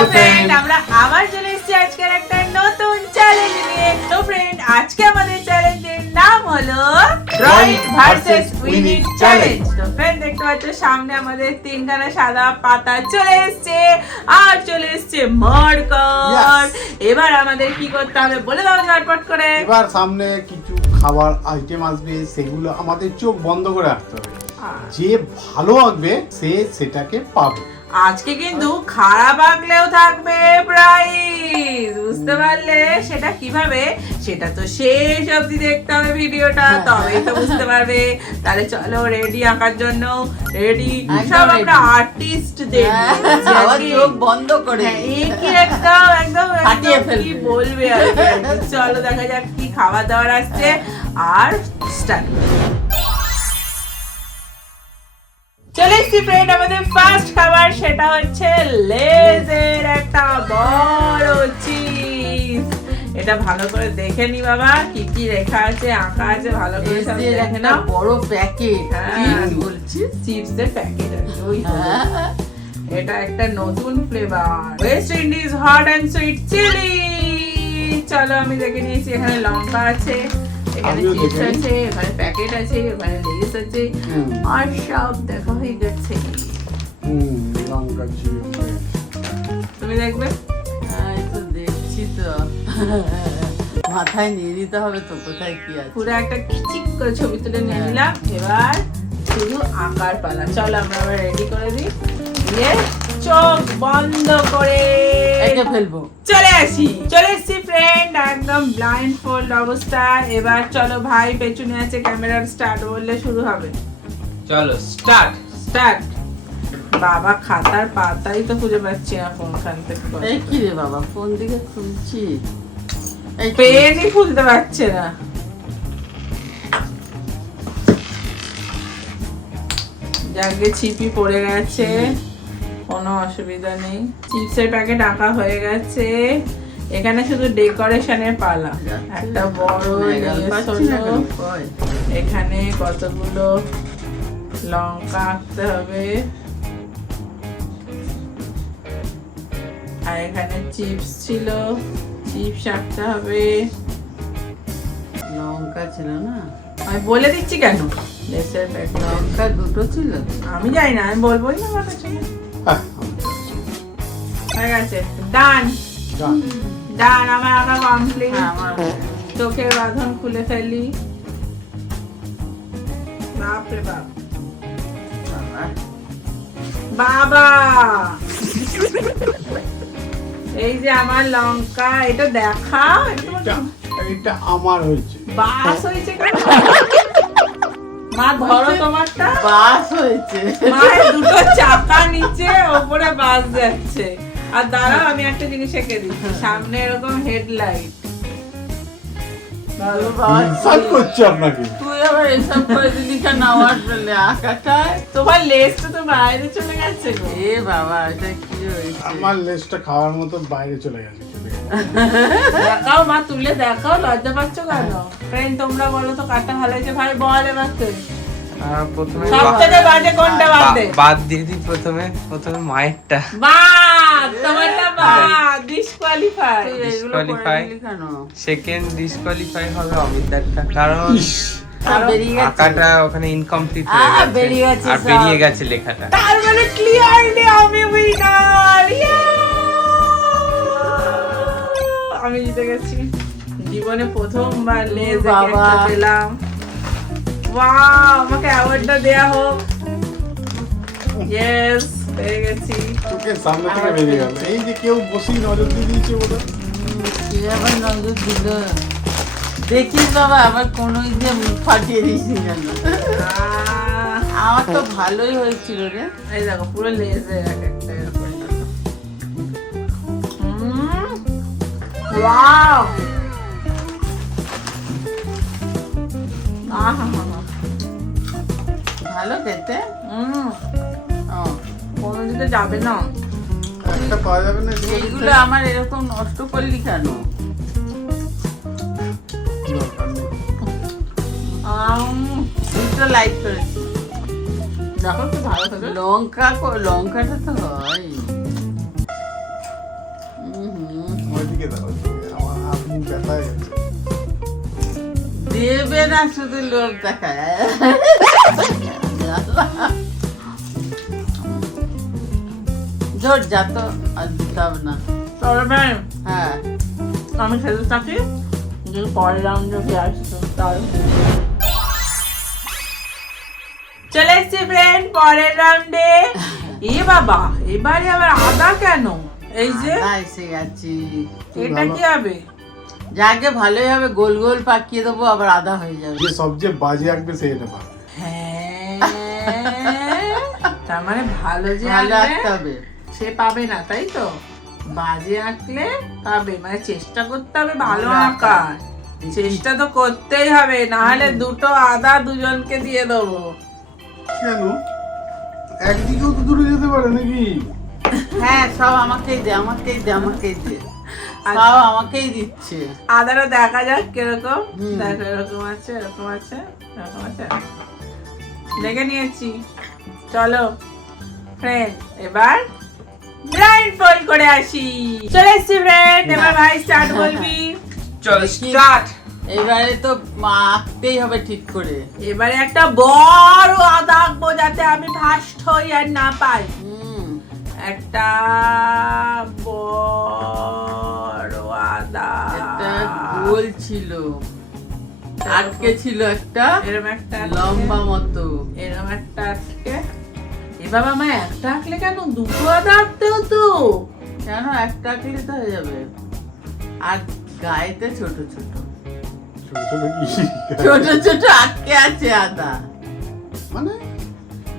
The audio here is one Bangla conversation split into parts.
হ্যালো ফ্রেন্ড, আমরা আবার চলে এসেছি আজকের একটা নতুন চ্যালেঞ্জ নিয়ে। তো ফ্রেন্ড, আজকে আমাদের চ্যালেঞ্জের নাম হলো ড্রয়িং ভার্সেস উইনিট চ্যালেঞ্জ। তো ফ্রেন্ড, দেখতে পাচ্ছ সামনে আমাদের তিনখানা সাদা পাতা চলে এসেছে আর চলে এসেছে মার্কার। এবার আমাদের কি করতে হবে বলে দাও ঝটপট করে। এবার সামনে কিছু খাবার আইটেম আসবে, সেগুলো আমাদের চোখ বন্ধ করে রাখতে হবে। যে ভালো আঁকবে সে সেটাকে পাবে। আজকে কিন্তু খারাপ আঁকলেও থাকবে প্রাইজ, বুঝতে পারলে? সেটা কিভাবে, সেটা তো শেষ অবধি দেখতে হবে ভিডিওটা, তবেই তো বুঝতে পারবে। তাহলে চলো রেডি আঁকার জন্য, রেডি সব আমরা আর্টিস্ট চোখ বন্ধ করে একদম কি বলবে আর কি। চলো দেখা যাক কি খাবার দাবার আসছে আর স্টার্ট। চলে এসছি ফ্রেন্ড, আমাদের ফার্স্ট খাবার সেটা হচ্ছে লেজের একটা বড় চিপস। এটা ভালো করে দেখে নি বাবা, কি কি লেখা আছে আঁকা আছে ভালো করে সব দেখে নাও। বড় প্যাকেট, হ্যাঁ বলছিস চিপসের প্যাকেট আছে ওই তো। এটা একটা নতুন flavour, West Indies hot and sweet chilli. চলো আমি দেখে নিয়েছি, এখানে লঙ্কা আছে, এখানে চিপস আছে, এখানে প্যাকেট আছে, এখানে লেস আছে আর সব দেখা হয়ে গেছে। লঙ্কা চিপস তুমি দেখবে? এই তো দেখছি তো, মাথায় নিয়ে নিতে হবে তো কোথায় কি আছে। পুরো একটা খিচিক করে ছবি তুলে নিয়ে নিলাম। এবার শুধু আঁকার পালা। চলো আমরা আবার রেডি করে দিই, দিয়ে চোখ বন্ধ করে একে ফেলবো। চলে এসছি ফ্রেন্ড, একদম ব্লাইন্ড ফোল্ড অবস্থা। এবার চলো ভাই পেছনে আছে, ক্যামেরার স্টার্ট বললে শুরু হবে। চলো স্টার্ট। বাবা খাতার পাতাই তো খুঁজে পাচ্ছি না কোনখান থেকে। এই কি রে বাবা, কোন দিকে খুলছি? এই পেনই খুলতে পারছে না। যাকে ছিপি পড়ে গেছে, কোনো অসুবিধা নেই। চিপসের প্যাকেট আঁকা হয়ে গেছে, এখানে শুধু ডেকোরেশনের পালা। একটা বড় এখানে কতগুলো লঙ্কা আঁকতে হবে, আর এখানে চিপস ছিল, চিপস আঁকতে হবে। লঙ্কা ছিল না, আমি বলে দিচ্ছি কেন, লেসের প্যাকেট লঙ্কা দুটো ছিল। আমি জানি না, আমি বলবোই না কথা ছিল। হয়ে গেছে, ডান। আমার আঁকা কমপ্লিট। আমার চোখের বাঁধন খুলে ফেলি। বাপরে বাপ, বাবা এই যে আমার লঙ্কা, এটা দেখাও একটু। এটা আমার হয়েছে। বাস হয়েছে কেন? মা ধরো তোমারটা। বাস হয়েছে, মায়ের দুটো চাকা নিচে, ওপরে বাস যাচ্ছে। আর দাঁড়াও আমি একটা জিনিস এঁকে দিচ্ছি, সামনে এরকম হেডলাইট। করছি আপনাকে। তুই আবার এসব করে দিলি কেন? আমার আঁকাটায় তোমার লেজটা তো বাইরে চলে গেছে গো। এ বাবা, এটা কি হয়েছে? আমার লেজটা খাওয়ার মতো বাইরে চলে গেছে। দেখাও মা, তুলে দেখাও, লজ্জা পাচ্ছ কেন? ফ্রেন্ড তোমরা বলো তো কাটা ভালো হয়েছে। ভাই বল এবার তুই, প্রথমে সবথেকে বাজে কোনটা বাদ দিয়ে দিই। প্রথমে মায়েরটা বাদ, তোমারটা বাদ, ডিসকোয়ালিফাই। তুই এগুলো করে Disqualify। দিলি কেন? সেকেন্ড ডিসকোয়ালিফাই হবে অমিতারটা, কারণ বেরিয়ে গেছে। আঁকাটা ওখানে ইনকমপ্লিট হয়ে গেছে বেরিয়ে গেছে আর সব। বেরিয়ে গেছে লেখাটা। তার মানে ক্লিয়ারলি আমি উইনার। আমি জিতে গেছি, জীবনে প্রথমবার লেজ বাবা। পেলাম। ওয়াও, আমাকে অ্যাওয়ার্ডটা দেয়া হোক। ইয়েস, পেয়ে গেছি। চোখের সামনে থেকে বেরিয়ে গেল। এই যে কেউ বসেই নজর দিয়ে দিয়েছে ওটা। কে আবার নজর দিল? দেখিস বাবা, আবার কোনো যে মুখ ফাটিয়ে দিয়েছি কেন? আমার তো ভালোই হয়েছিল রে। এই দেখো পুরো লেজে এক একটা এরকম। ওয়াও, ভালো খেতে। কোনো দিকে যাবে না। একটা পাওয়া যাবে না। এইগুলো আমার এরকম নষ্ট করলি কেন? দরকার নেই। দুটো লাইট করেছি। দেখো তো ভালো থাকে। লঙ্কাটা তো হয়। এদিকে দাও, আমার হাত মুখ ব্যথা হয়ে গেছে। দেবে না, শুধু লোক দেখায়। জোর যা তো, আর দিতে হবে না। তবে ম্যাম হ্যাঁ, আমি খেতে থাকি, যদি পরের রাউন্ডে ফিরে আসতো তাহলে। চলে এসছি ফ্রেন্ড পরের রাউন্ডে। এ বাবা, এবারে আবার আদা কেন? এই যে আদা এসে গেছি। এটা কি হবে? যাকে ভালোই হবে, গোল গোল পাকিয়ে দেবো, আবার আদা হয়ে যাবে। যে সবচেয়ে বাজে আঁকবে সে এটা পাবে। হ্যাঁ, তার মানে ভালো যে ভালো আঁকবে, আঁকতে হবে। সে পাবে না, তাই তো? বাজে আঁকলে পাবে, মানে চেষ্টা করতে হবে ভালো ভালো আঁকার। চেষ্টা তো করতেই হবে, না হলে দুটো আদা দুজনকে দিয়ে দেবো। কেন একদিকেও তো দূরে যেতে পারে নাকি? হ্যাঁ, সব আমাকেই দে, আমাকেই দে, আমাকেই দে, সব আমাকেই দিচ্ছে। আদারও দেখা যাক কিরকম। হুম। দেখো এরকম আছে, এরকম আছে, এরকম আছে, দেখে নিয়েছি। চলো ফ্রেন্ড, এবার ব্লাইন্ড ফোল্ড করে আসি। চলে এসছি ফ্রেন্ড, এবার ভাই স্টার্ট বলবি। চল স্টার্ট। এবারে তো আঁকতেই হবে ঠিক করে। এবারে একটা বড় আদা আঁকবো যাতে আমি ফার্স্ট হই আর না পাই। একটা বড় আদা, একটা গোল ছিল, আটকে ছিল একটা এরকম একটা লম্বা মতো। এরকম একটা আটকে। এ বাবা, আমার একটা আঁকলে কেন? দুটো আদা আঁকতে হতো। কেন? একটা আঁকলে তো হয়ে যাবে। আর গায়েতে ছোট ছোট ছোট ছোট কি? ছোট ছোট আটকে আছে আদা। মানে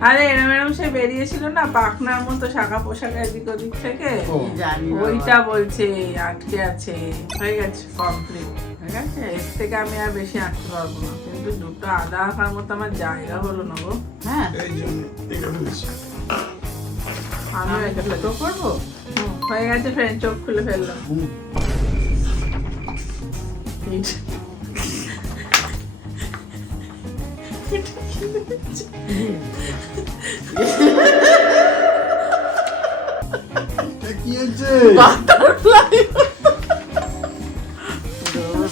আরে এরম এরম সে বেরিয়েছিল না পাখনার মতো শাখা পোশাক এদিক ওদিক থেকে, ও, কি জানি বাবা। ওইটা বলছে আটকে আছে। হয়ে গেছে কমপ্লিট, ঠিক আছে? এর থেকে আমি আর বেশি আঁকতে পারবো না, কিন্তু দুটো আদা আঁকার মতো আমার জায়গা হলো না গো। হ্যাঁ, এই জন্য এটা ফেলেছি। আমি এটা তো করবো। হয়ে গেছে ফ্রেন্ড, চোখ খুলে ফেললাম। হুম। এটা কি হচ্ছে? বাটারফ্লাই।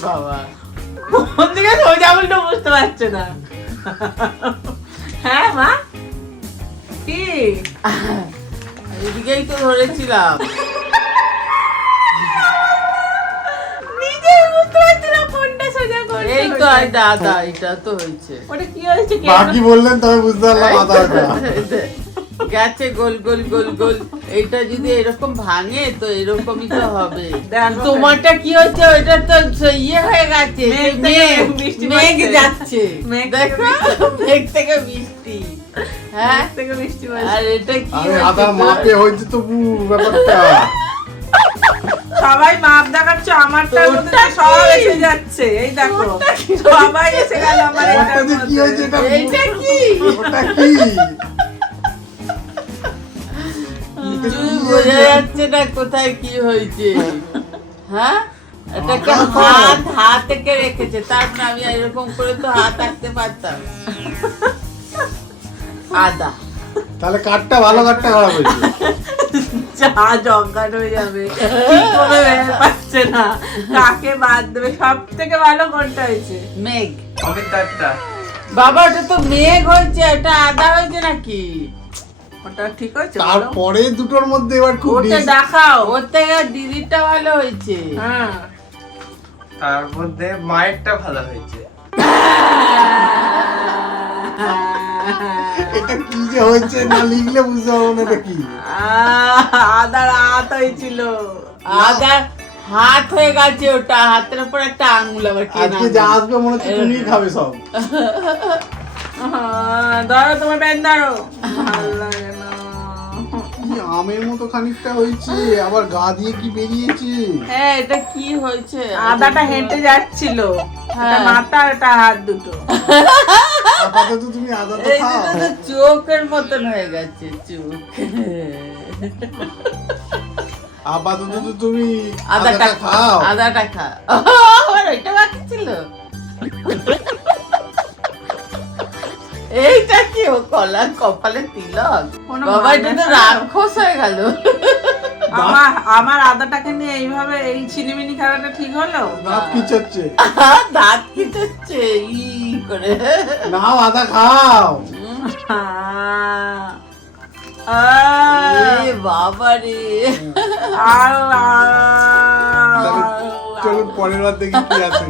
বাবা, কোন দিকে সোজা উল্টো বুঝতে পারছে না। হ্যাঁ মা, কি? এদিকেই তো ধরেছিলাম। নিজেই বুঝতে পারছি না কোনটা সোজা করতে এই তো হবে। এটা আদা, এটা তো হয়েছে। ওটা কি হয়েছে? বাকি বললেন তবে বুঝতে পারলাম আদাটা। গেছে গোল গোল গোল গোল। এইটা যদি এরকম ভাঙে তো এরকমই তো হবে। দেখো, তোমারটা কি হচ্ছে? ওইটা তো ইয়ে হয়ে গেছে, মেঘ থেকে মেঘ বৃষ্টি মেঘ পড়ছে। যাচ্ছে। মেঘ থেকে দেখো, মেঘ থেকে বৃষ্টি। হ্যাঁ, হাত থেকে বৃষ্টি আর পড়ছে। এটা কি আরে হয়েছে আদা তোর? মাপে হয়েছে তো ব্যাপারটা। সবাই মাপ দেখাচ্ছ, আমারটার মধ্যে তোরটা সব কি? এসে যাচ্ছে। এই দেখো, তোরটা কি? সবাই এসে গেল আমার আমারটা এটার যে কি হয়েছে মধ্যে। এটা এইটা কি? ওটা কি? কিছুই বোঝা যাচ্ছে না কোথায় কি হয়েছে। হ্যাঁ, এটাকে আদা তো। হাত থেকে রেখেছে, তারপর আমি এরকম করে তো হাত আঁকতে পারতাম। আদা। তাহলে কাঠটা ভালো, কাঠটা খারাপ হয়েছে। যা জঙ্গাট হয়ে যাবে, কি করে ভেবে পাচ্ছে না কাকে বাদ দেবে। সব থেকে ভালো কোনটা হয়েছে? মেঘ। অমিতারটা। বাবা, ওটা তো মেঘ হয়েছে, এটা আদা হয়েছে নাকি? ওটা ঠিক হয়েছে? বলো? তারপরে দুটোর মধ্যে এবার খুব ওটা ডিস- দেখাও। ওর থেকে দিদিরটা ভালো হয়েছে। হ্যাঁ, তার মধ্যে মায়েরটা ভালো হয়েছে। এটা কি যে হয়েছে না লিখলে বুঝতে পারবো না এটা কি। আদার হাত হয়েছিল। আদা হাত হয়ে গেছে, ওটা হাতের উপর একটা আঙুল আবার কে আজকে যা আসবে মনে হচ্ছে তুমিই খাবে সব। ধরো তোমার প্যান ধরো। ভালো লাগে না। কি আমের মতো খানিকটা হয়েছে, আবার গা দিয়ে কি বেরিয়েছে। হ্যাঁ, এটা কি হয়েছে? আদাটা হেঁটে যাচ্ছিল, হ্যাঁ। এটা মাথা আর এটা হাত দুটো। আপাতত তুমি আদা তো এই খাও। দুটো তো চোখের মতন হয়ে গেছে, চোখ। আপাতত তো তুমি আদাটা আদাটা খাও। আদাটা খা। আবার ওইটা বাকি ছিল। এইটা কি? ও কলা কপালে তিলক। কোনো বাবা, এটা মানে তো না। রাক্ষস হয়ে গেল। আমার আদাটাকে নিয়ে এইভাবে এই ছিনিমিনি খেলাটা ঠিক হলো? দাঁত কি চাচ্ছে? দাঁত কি হচ্ছে ই করে নাও আদা খাও। এ বাবা রে তাহলে চলো পরের বার দেখি কি আছে।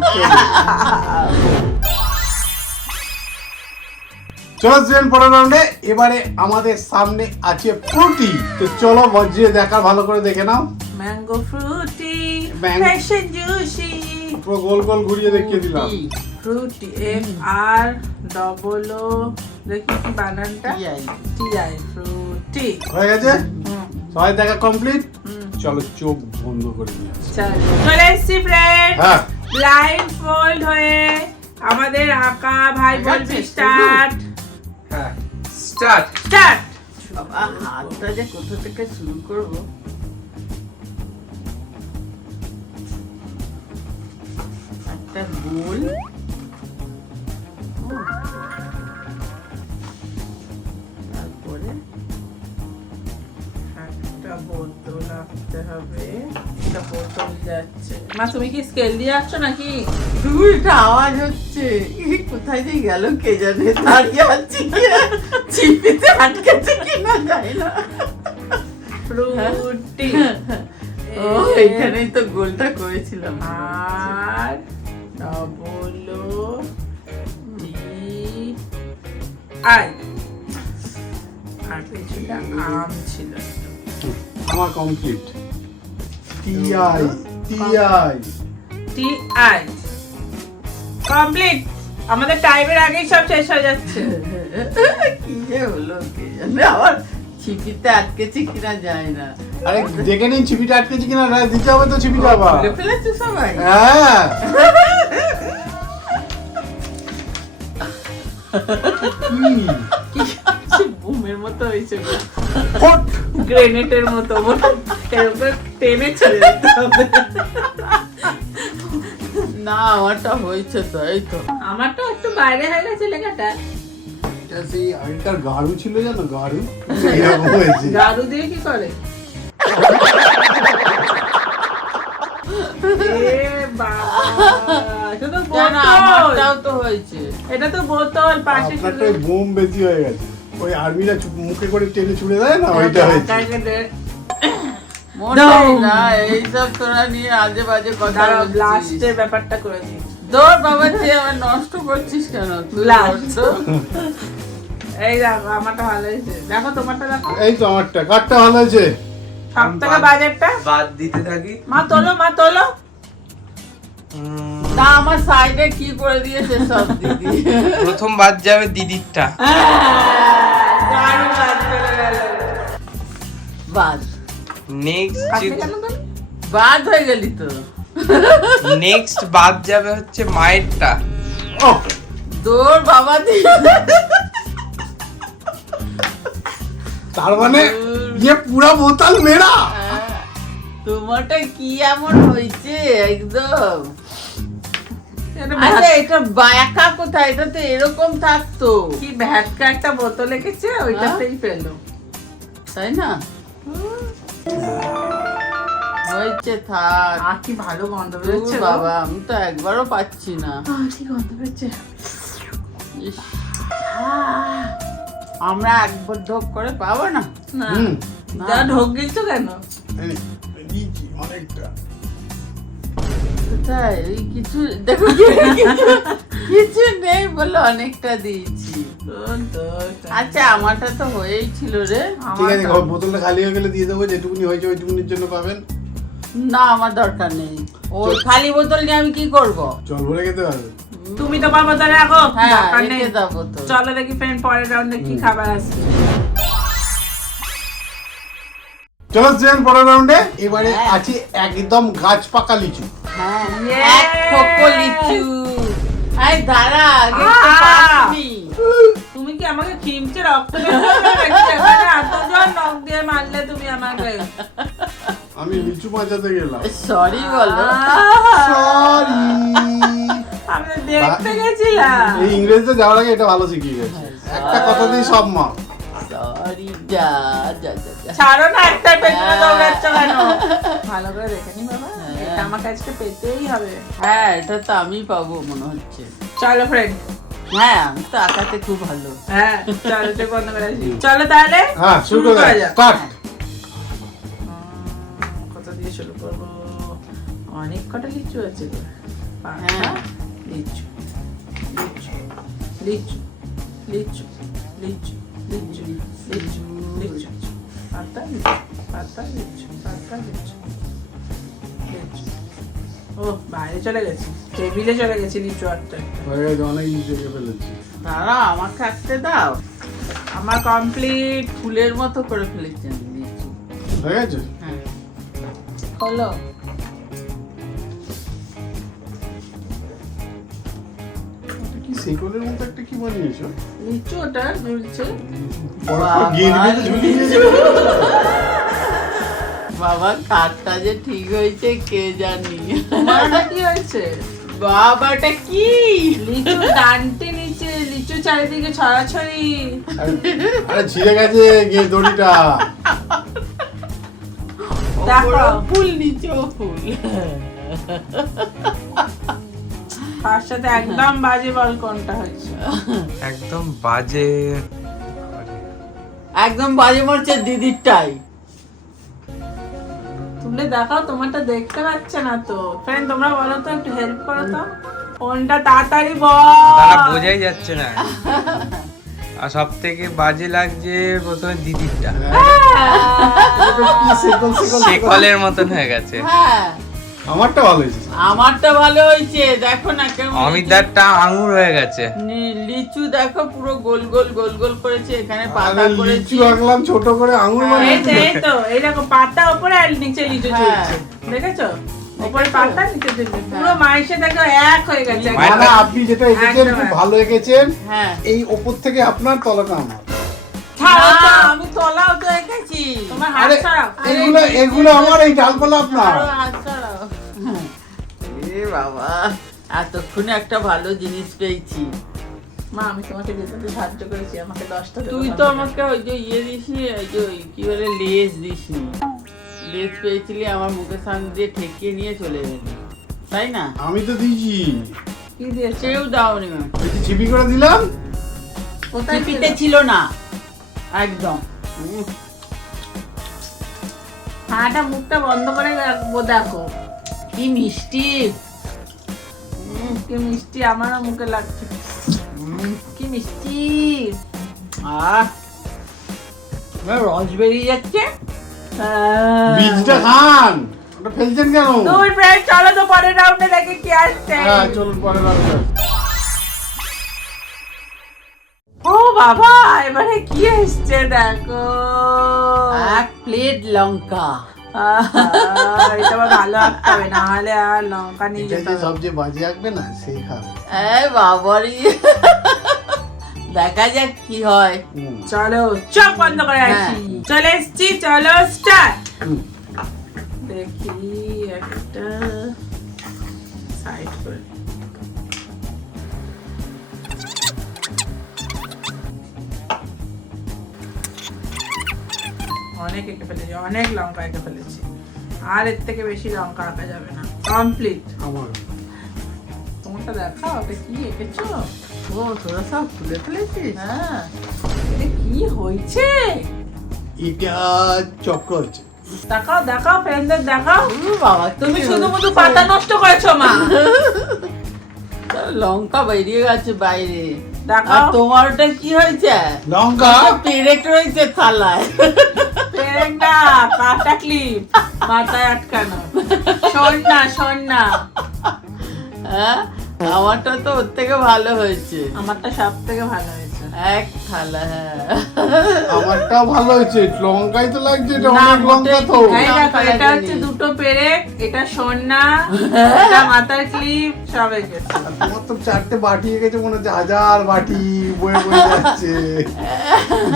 চলো স্টুডেন্ট, পরের রাউন্ডে এবারে আমাদের সামনে আছে ফ্রুটি। তো চলো বজ্রিয়ে দেখা, ভালো করে দেখে নাও। Mango Frooti, Mango- fresh and juicy. পুরো গোল গোল ঘুরিয়ে দেখিয়ে দিলাম। ফ্রুটি FROO, দেখি কি বানানটা, TI ফ্রুটি। হয়ে গেছে? হুম, সবাই দেখা কমপ্লিট। হুম। চলো চোখ বন্ধ করে নিয়ে আসি। চলে এসছি ফ্রেন্ড, হ্যাঁ, ব্লাইন্ড ফোল্ড হয়ে আমাদের আঁকা ভাই বলবি স্টার্ট হ্যাঁ, স্টার্ট। স্টার্ট। বাবা হাতটা যে কোথা থেকে শুরু করব। একটা গোল, তারপরে একটা বোতল আঁকতে হবে। একটা বোতল যাচ্ছে। মা তুমি কি স্কেল দিয়ে আঁকছো নাকি? দুইটা আওয়াজ হচ্ছে। কোথায় যে গেল কে জানে, দাঁড়িয়ে আছি চিপিতে আটকেছে কিনা যায় না। ফ্রুটি ও এখানেই তো গোলটা করেছিলাম। আর DI আর কিছুটা আম ছিল। আমার কমপ্লিট। TI complete. আমাদের টাইমের আগেই সব শেষ হয়ে যাচ্ছে। কি যে হলো কে জানে, আবার ছিপিতে আটকেছে কিনা যায় না। আরে দেখে নিন ছিপিটা আটকেছে কিনা, না দিতে হবে তো ছিপিটা আবার। খুলে ফেলেছে সবাই। হ্যাঁ, কি বুমের মতো হয়েছে, ফট। গ্রেনেডের মতো। এর উপর টেনে ছেড়ে দিতে হবে। না আমারটা হয়েছে তো, এই তো। আমারটা একটু বাইরে হয়ে গেছে লেখাটা। এটা সেই আগেকার গাড়ু ছিল, জানো গাড়ু, এরকম হয়েছে। দারু দিয়ে কি করে? এ বাবা, এটা তো জানো, বোতল। আমারটাও তো হয়েছে। এটা তো বোতল, পাশে আপনারটা ওই বোম বেশি হয়ে গেছে। ওই আর্মিরা মুখে করে টেনে ছুড়ে দেয় না, ওইটা হয়েছে। মোটেই না, এইসব তোরা নিয়ে আজে বাজে কথা বলছিস। ব্লাস্টের ব্যাপারটা করে দিই। তোর বাবা যে আমার নষ্ট করছিস কেন তুই? Blast। তো এই দেখো আমারটা ভালো হয়েছে, দেখো তোমারটা দেখো। এই তো আমারটা, কাঠটা ভালো হয়েছে। সব থেকে বাজেটটা বাদ দিতে থাকি। মা তোলো, মা তোলো। না আমার সাইডে কি করে দিয়েছে সব দিদি। প্রথম বাদ যাবে দিদিরটা। দারুণ বাজ চলে গেল। বাদ কাটলে কেন তুমি? বাদ হয়ে গেলি তো। নেক্সট বাদ যাবে হচ্ছে মায়েরটা। ওহ, তোর বাবা দিয়ে তার মানে ये पूरा बोतल मेरा। তোমারটা কি এমন হয়েছে একদম। এটা আচ্ছা এটা বাঁকা কোথায়? এটা তো এরকম থাকতো, কি ভ্যাটকা একটা বোতল এঁকেছে, ওইটাতেই পেলো। তাই না? হয়েছে থাক। আর কি ভালো গন্ধ ধুর বেরোচ্ছে গো। বাবা আমি তো একবারও পাচ্ছি না। কি গন্ধ বেরোচ্ছে। ইস, আমরা একবার ঢোক করে পাবো না। না হুম, যা ঢোক গেছো কেন? এই দিয়েছি অনেকটা। কোথায় এই কিছু দেখো কিছু নেই বলে অনেকটা দিয়েছি। আচ্ছা আমারটা তো হয়েই ছিল রে। ঠিক আছে, বোতলটা খালি হয়ে গেলে দিয়ে দেবো, যেটুকুনি হয়েছে ওইটুকুনির জন্য পাবেন। না আমার দরকার নেই, ওই খালি বোতল নিয়ে আমি কি করব? জল ভরে খেতে পারবে। তুমি তোমার বোতলে রাখো, হ্যাঁ দরকার নেই। রেখে দাও বোতল। চলো দেখি ফ্রেন্ড পরের রাউন্ডে কি খাবার আছে। চলো স্টুডেন্ট, পরের রাউন্ডে এবারে হ্যাঁ। আছে একদম গাছ পাকা লিচু। হ্যাঁ Yay! এক থোকো লিচু। আই দাঁড়া আগে তো আহ! পাসনি। তুমি কি আমাকে খিমচে রক্ত বের করবে নাকি? এখানে এতজন নখ দিয়ে মারলে তুমি আমাকে। আমি লিচু বাঁচাতে গেলাম। সরি বলো। সরি। আমি তো দেখতে গেছিলাম। এই ইংরেজিতে যাওয়ার আগে এটা ভালো শিখিয়ে গেছে। একটা কথা দিয়ে সব মা। সরি যা যা যা যা। ছাড়ো না, একটা পেছনে দৌড়াচ্ছ কেন? ভালো করে দেখে নি বাবা, এটা আমাকে আজকে পেতেই হবে। হ্যাঁ, এটা তো আমি পাবো মনে হচ্ছে। চলো ফ্রেন্ড। হ্যাঁ, আমি তো আঁকাতে খুব ভালো। হ্যাঁ চলো, চোখ বন্ধ করে আসি। চলো তাহলে হ্যাঁ, শুরু করা করা যাক। স্টার্ট। কত দিয়ে শুরু করবো? অনেক কটা লিচু আছে গো। পাঁচটা হ্যাঁ। লিচু, লিচু, লিচু, লিচু, লিচু, লিচু, লিচু, লিচু, পাতা লিচু, পাতা লিচু, পাতা লিচু, লিচু। ও বাইরে চলে গেছি, টেবিলে চলে গেছি লিচু আটটা। হয়ে গেছে, অনেক ইজি করে ফেলেছি। দাঁড়াও, আমাকে আঁকতে দাও। আমার কমপ্লিট। ফুলের মতো করে ফেলেছি আমি লিচু। হয়ে গেছে? হ্যাঁ। হলো। এটা কি সেগুলের মতো একটা কি বানিয়েছো? লিচু ওটা ঝুলছে। পরপর গিয়ে দিয়ে তো ঝুলিয়ে দিয়েছো। বাবা, কাঠটা যে ঠিক হয়েছে কে জানি। তোমারটা কি হয়েছে? বাবাটা কি? লিচু ডান্টি নিচে, লিচু চারিদিকে ছড়াছড়ি। আরে ছিঁড়ে গেছে গিয়ে দড়িটা। দেখো। ওপরেও ফুল, নিচেও ফুল। তার সাথে একদম বাজে বল কোনটা হয়েছে? একদম বাজে। একদম বাজে মরছে দিদিরটাই। তুলে দেখাও, তোমারটা দেখতে পাচ্ছে না তো। ফ্রেন্ড তোমরা বলো তো, একটু হেল্প করো তো। কোনটা তাড়াতাড়ি তারা বল। বোঝাই যাচ্ছে না। আর সব থেকে বাজে লাগছে প্রথমে দিদিরটা, এটা কি সেকল সেকল শেকলের মতন হয়ে গেছে। হ্যাঁ, আমারটা ভালো হয়েছে। আমারটা ভালো হয়েছে। দেখো না কেমন অমিতারটা আঙুর হয়ে গেছে। লিচু দেখো পুরো গোল গোল গোল গোল করেছে, এখানে পাতা আরে করেছি। লিচু আঁকলাম ছোট করে, আঙুর এই বানিয়েছি। তো, এই তো, এই দেখো পাতা উপরে আর নিচে লিচু হ্যাঁ। ঝুলছে। দেখেছো? উপরে পাতা নিচে লিচু। পুরো মাইসে দেখো এক হয়ে গেছে। মায়ের মানে আপনি যেটা এঁকেছেন একদম খুব এক। ভালো এঁকেছেন। হ্যাঁ। এই ওপর থেকে আপনার, তলাটা আমার। ছাড়ো তো। না, আমি তলাও তো এঁকেছি। তোমার হাত আরে ছাড়াও। এগুলো আমার, এই ডালপালা আপনার। আরো হাত ছাড়াও। এ বাবা, এতক্ষণে একটা ভালো জিনিস পেয়েছি। মা আমি তোমাকে যেতে সাহায্য করেছি, আমাকে 10টা তুই তো আমাকে ওই যে ইয়ে দিসনি, ওই যে ওই কি বলে লেজ দিসনি। লেজ পেয়েছিলি, আমার মুখের সামনে দিয়ে ঠেকিয়ে নিয়ে চলে গেলি, তাই না? আমি তো দিয়েছি, কি দিয়েছে? সেও দাওনি ম্যাম। এই যে চিপি করে দিলাম। কোথায় পিপিতে ছিল না একদম। হাঁটা মুখটা বন্ধ করে রাখবো। দেখো কি মিষ্টি। কি মিষ্টি, আমারও মুখে লাগছে। কি মিষ্টি। আহ, রস বেরিয়ে যাচ্ছে। বীজটা খান, ওটা ফেলছেন কেন? দুই ফ্রেন্ড চলো তো পরের রাউন্ডে দেখে কি আসছে। হ্যাঁ চলুন পরে রাখবেন। ও বাবা, এবারে কি এসছে দেখো। এক প্লেট লঙ্কা। আহা, এটা আবার ভালো আঁকতে হবে, না হলে আর লঙ্কা নিয়ে এটা যেতে যে হবে। সবচেয়ে বাজে আঁকবে না, সেই খাবে। এই বাবারি, দেখা যাক কি হয়। চলো চোখ বন্ধ করে আসি। চলে এসছি, চলো স্টার্ট। হুম। দেখি একটা সাইড করে। অনেক এঁকে ফেলেছি, অনেক লঙ্কা এঁকে ফেলেছি। আর এর থেকে বেশি লঙ্কা আঁকা যাবে না। কমপ্লিট। আমার তোমারটা দেখাও, ওটা কি এঁকেছো? ও, তোরা সব খুলে ফেলেছিস? হ্যাঁ, এটা কি হয়েছে? এটা চক্র হচ্ছে। দেখাও দেখাও ফ্রেন্ডদের দেখাও। ও বাবা, তুমি শুধু শুধু পাতা নষ্ট করেছো মা। লঙ্কা বেরিয়ে গেছে বাইরে। দেখাও। আর তোমারটা কি হয়েছে? লঙ্কা পেরেক রয়েছে থালায়। পেরেক না, কাটা ক্লিপ মাথায় আটকানো। শোন না, শোন না। হ্যাঁ, আমারটা তো ওর থেকে ভালো হয়েছে। আমারটা সব থেকে ভালো হয়েছে। এক থালা। হ্যাঁ, আমারটাও ভালো হয়েছে, লঙ্কাই তো লাগছে, এটা না, অনেক লঙ্কা তো। এই দেখো, লঙ্কা এটা হচ্ছে লাগেনি। দুটো পেরেক, এটা সন্না, এটা মাথার ক্লিপ, সব এঁকেছে। আর তোমার তো 4টে বাটি গেছে, মনে হচ্ছে হাজার বাটি বয়ে বয়ে যাচ্ছে,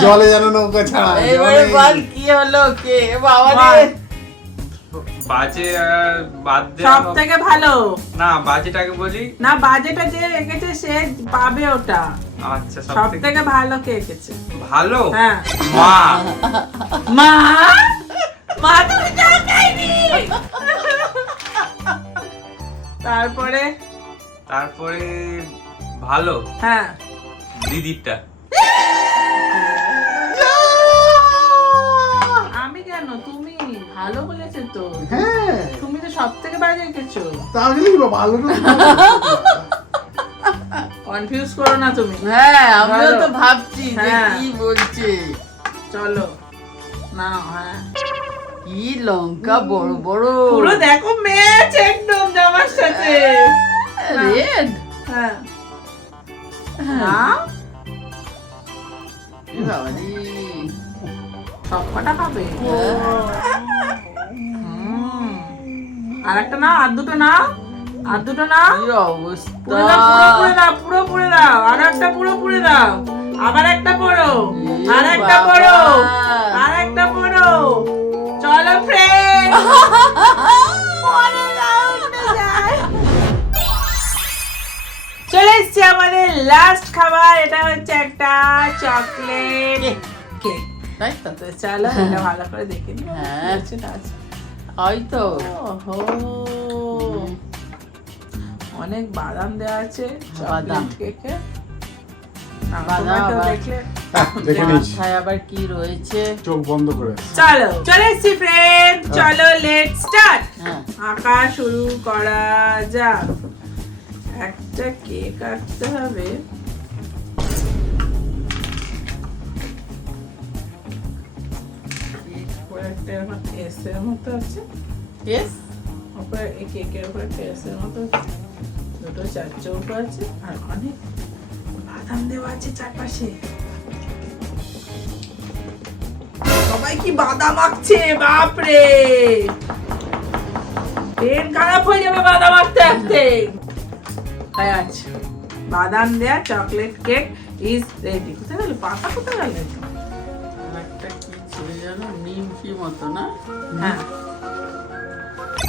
জলে যেন নৌকা ছাড়া। এবারে জলে। বল কি হলো, কে বাবা বল। রে। বাজে বাদ দে সব থেকে ভালো না, বাজেটাকে বলি। না, বাজেটা যে এঁকেছে সে পাবে ওটা। আচ্ছা, সব থেকে ভালো কে এঁকেছে? ভালো হ্যাঁ, মা। মা। মা তুমি যাও খাইনি। তারপরে ভালো হ্যাঁ দিদিরটা। আমি কেন? তুমি ভালো বলেছে তো। হ্যাঁ তুমি তো সব থেকে বাজে এঁকেছো। তাহলে ভালো না কনফিউজ করো না তুমি। হ্যাঁ আমিও ভালো। তো ভাবছি যে হ্যাঁ। কি বলছে। চলো না, হ্যাঁ কি লঙ্কা বড় বড় পুরো দেখো ম্যাচ একদম জামার সাথে। রেড। হ্যাঁ না, সব কটা খাবে। আর একটা না, আর দুটো না, আর দুটো না। কি অবস্থা। পুরো দাও, পুরো পুরে দাও। আর একটা পুরো পুরে দাও। আবার একটা পড়ো, আর একটা পড়ো, আর একটা পড়ো। চলো ফ্রেন্ড, চলে এসছি আমাদের লাস্ট খাবার। এটা হচ্ছে একটা চকলেট কেক। তাই তো। তো চলো এটা ভালো করে দেখে নিই। হ্যাঁ। আছে না, আছে। ওই তো ওহো, অনেক বাদাম দেওয়া আছে বাদাম। চকলেট কেকে। বাদাম আবার। দেখলে দেখে নিস মাথায় আবার কি রয়েছে। চোখ বন্ধ করে চলো চলে এসছি ফ্রেন্ড, চলো লেট স্টার্ট। হ্যাঁ আঁকা শুরু করা যাক। একটা কেক আঁকতে হবে। উপরে একটা এরকম S এর মতো আছে। ইয়েস। উপরে এই কেকের উপরে একটা S এর মতো আছে। দুটো চার চৌকো আছে আর অনেক বাদাম দেওয়া আছে চারপাশে। সবাই কি বাদাম আঁকছে, বাপরে পেন খারাপ হয়ে যাবে বাদাম আঁকতে আঁকতে। তাই আছে, বাদাম দেয়া চকলেট কেক ইজ রেডি। কোথায় গেল পাতা, কোথায় গেল? একটা কি ছিল জানো, নিমকি মতো না। হ্যাঁ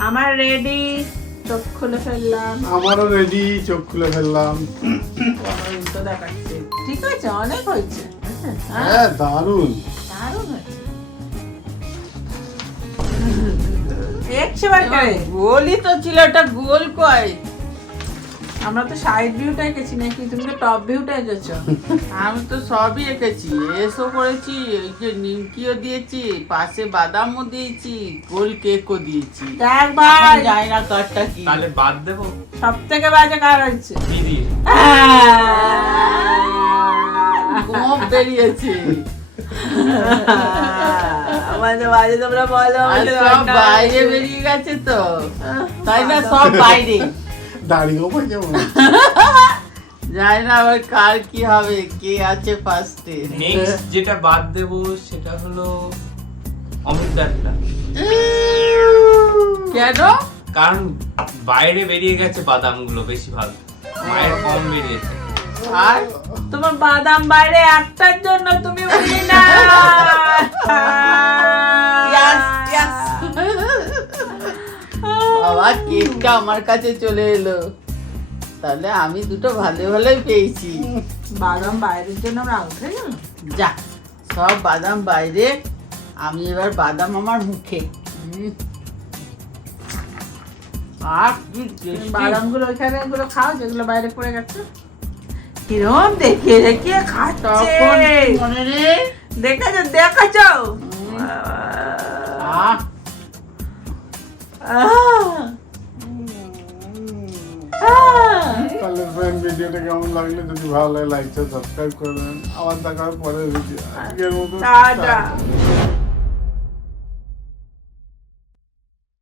আমার রেডি, চোখ খুলে ফেললাম। আমারও রেডি, চোখ খুলে ফেললাম। উল্টো দেখাচ্ছে। ঠিক আছে, অনেক হয়েছে। হ্যাঁ দারুণ। দারুণ হয়েছে। 100 বার করে। গোলই তো ছিল, একটা গোল কয়। আমরা তো সাইড ভিউটা এঁকেছি নাকি, তুমি তো টপ ভিউটা এঁকেছো। আমি তো সবই এঁকেছি, এসও করেছি, এই যে নিমকিও দিয়েছি, পাশে বাদামও দিয়েছি, গোল কেকও দিয়েছি। দেখ ভাই, এখন জানি না কারটা কি। তাহলে বাদ দেবো সব থেকে বাজে কার হয়েছে? দিদি। গোপ বেরিয়েছে। মাঝে মাঝে তোমরা বলো আর সব বাইরে বেরিয়ে গেছে তো, তাই না? সব বাইরে। দাঁড়িয়েও পাই যাবো জানি না আবার কার কি হবে, কে আছে ফার্স্টে। নেক্সট যেটা বাদ দেবো সেটা হলো অমিতদারটা, কেন? কারণ বাইরে বেরিয়ে গেছে বাদামগুলো বেশি ভালো, মায়ের কম বেরিয়েছে। আর তোমার বাদাম বাইরে একটার জন্য তুমি উইনার। বাবা কেকটা আমার কাছে চলে এলো, তাহলে আমি দুটো ভালো ভালোই পেয়েছি। বাদাম বাইরের জন্য আমরা আউট হয়ে গেলাম। যা, সব বাদাম বাইরে, আমি এবার বাদাম আমার মুখে। আর কি tasty। বাদামগুলো ওইখানে গুলো খাও যেগুলো বাইরে পড়ে গেছে। কিরম দেখে দেখে খাচ্ছে, তখন মনে নেই। দেখেছো দেখেছো? আহ, তাহলে ফ্রেন্ড ভিডিওটা কেমন লাগলো, যদি ভালো লাগে লাইক সাবস্ক্রাইব করে দেবেন। আবার দেখা হবে পরের ভিডিও। আজকের মতো টাটা। টাটা।